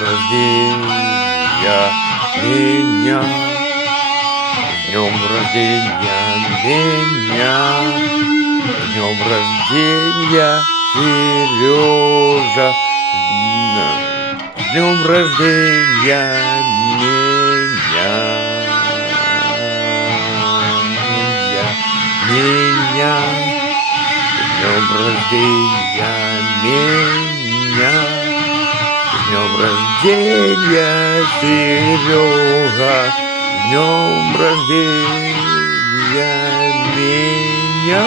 Рождения меня, с днем рождения меня, с днем рождения, Сережа, с днем рождения меня, с днем рождения меня. С днем рождения, Серега, с днем рождения меня.